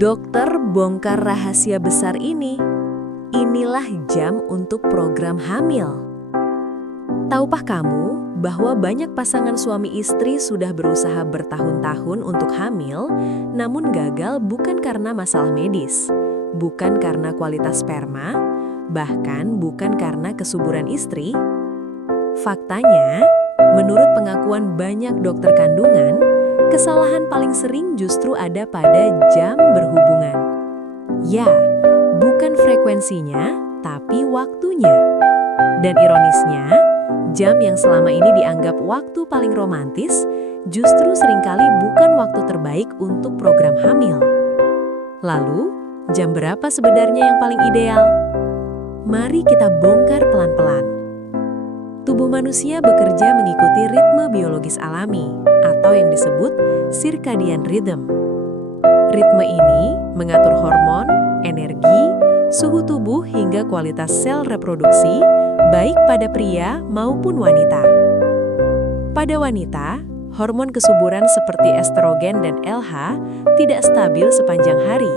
Dokter bongkar rahasia besar ini. Inilah jam untuk program hamil. Tahukah kamu bahwa banyak pasangan suami istri sudah berusaha bertahun-tahun untuk hamil, namun gagal bukan karena masalah medis, bukan karena kualitas sperma, bahkan bukan karena kesuburan istri? Faktanya, menurut pengakuan banyak dokter kandungan, kesalahan paling sering justru ada pada jam berhubungan. Ya, bukan frekuensinya, tapi waktunya. Dan ironisnya, jam yang selama ini dianggap waktu paling romantis, justru seringkali bukan waktu terbaik untuk program hamil. Lalu, jam berapa sebenarnya yang paling ideal? Mari kita bongkar pelan-pelan. Tubuh manusia bekerja mengikuti ritme biologis alami, atau yang disebut circadian rhythm. Ritme ini mengatur hormon, energi, suhu tubuh hingga kualitas sel reproduksi, baik pada pria maupun wanita. Pada wanita, hormon kesuburan seperti estrogen dan LH tidak stabil sepanjang hari.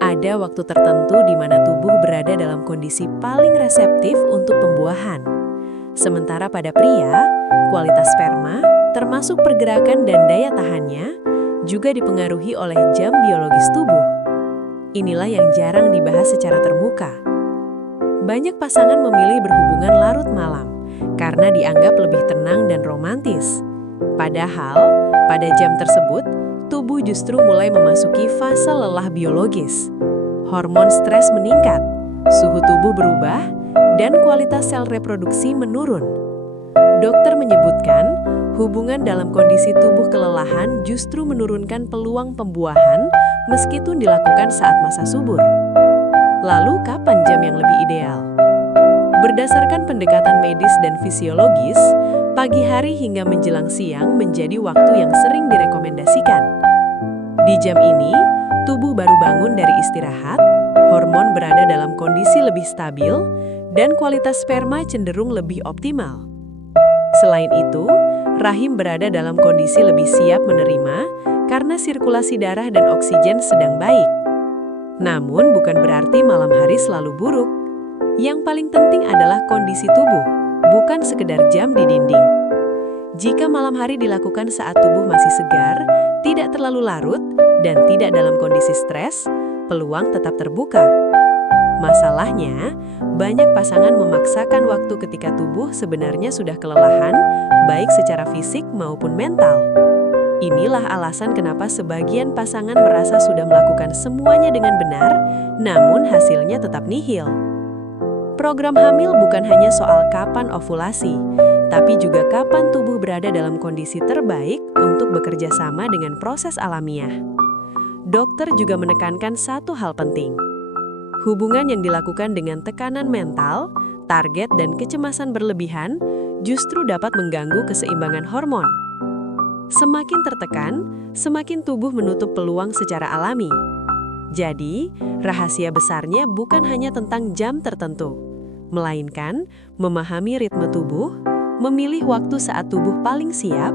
Ada waktu tertentu di mana tubuh berada dalam kondisi paling reseptif untuk pembuahan. Sementara pada pria, kualitas sperma, termasuk pergerakan dan daya tahannya, juga dipengaruhi oleh jam biologis tubuh. Inilah yang jarang dibahas secara terbuka. Banyak pasangan memilih berhubungan larut malam karena dianggap lebih tenang dan romantis. Padahal, pada jam tersebut, tubuh justru mulai memasuki fase lelah biologis. Hormon stres meningkat, suhu tubuh berubah, dan kualitas sel reproduksi menurun. Dokter menyebutkan, hubungan dalam kondisi tubuh kelelahan justru menurunkan peluang pembuahan meskipun dilakukan saat masa subur. Lalu, kapan jam yang lebih ideal? Berdasarkan pendekatan medis dan fisiologis, pagi hari hingga menjelang siang menjadi waktu yang sering direkomendasikan. Di jam ini, tubuh baru bangun dari istirahat, hormon berada dalam kondisi lebih stabil, dan kualitas sperma cenderung lebih optimal. Selain itu, rahim berada dalam kondisi lebih siap menerima karena sirkulasi darah dan oksigen sedang baik. Namun bukan berarti malam hari selalu buruk. Yang paling penting adalah kondisi tubuh, bukan sekedar jam di dinding. Jika malam hari dilakukan saat tubuh masih segar, tidak terlalu larut, dan tidak dalam kondisi stres, peluang tetap terbuka. Masalahnya, banyak pasangan memaksakan waktu ketika tubuh sebenarnya sudah kelelahan, baik secara fisik maupun mental. Inilah alasan kenapa sebagian pasangan merasa sudah melakukan semuanya dengan benar, namun hasilnya tetap nihil. Program hamil bukan hanya soal kapan ovulasi, tapi juga kapan tubuh berada dalam kondisi terbaik untuk bekerja sama dengan proses alamiah. Dokter juga menekankan satu hal penting. Hubungan yang dilakukan dengan tekanan mental, target, dan kecemasan berlebihan justru dapat mengganggu keseimbangan hormon. Semakin tertekan, semakin tubuh menutup peluang secara alami. Jadi, rahasia besarnya bukan hanya tentang jam tertentu, melainkan memahami ritme tubuh, memilih waktu saat tubuh paling siap,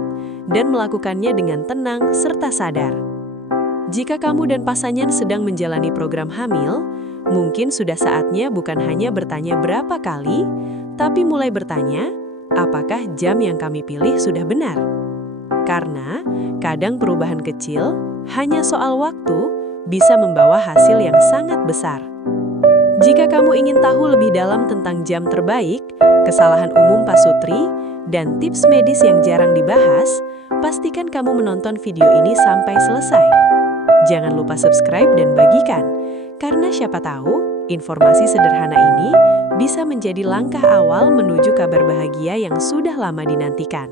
dan melakukannya dengan tenang serta sadar. Jika kamu dan pasangan sedang menjalani program hamil, mungkin sudah saatnya bukan hanya bertanya berapa kali, tapi mulai bertanya, apakah jam yang kami pilih sudah benar? Karena kadang perubahan kecil, hanya soal waktu, bisa membawa hasil yang sangat besar. Jika kamu ingin tahu lebih dalam tentang jam terbaik, kesalahan umum pasutri, dan tips medis yang jarang dibahas, pastikan kamu menonton video ini sampai selesai. Jangan lupa subscribe dan bagikan, karena siapa tahu informasi sederhana ini bisa menjadi langkah awal menuju kabar bahagia yang sudah lama dinantikan.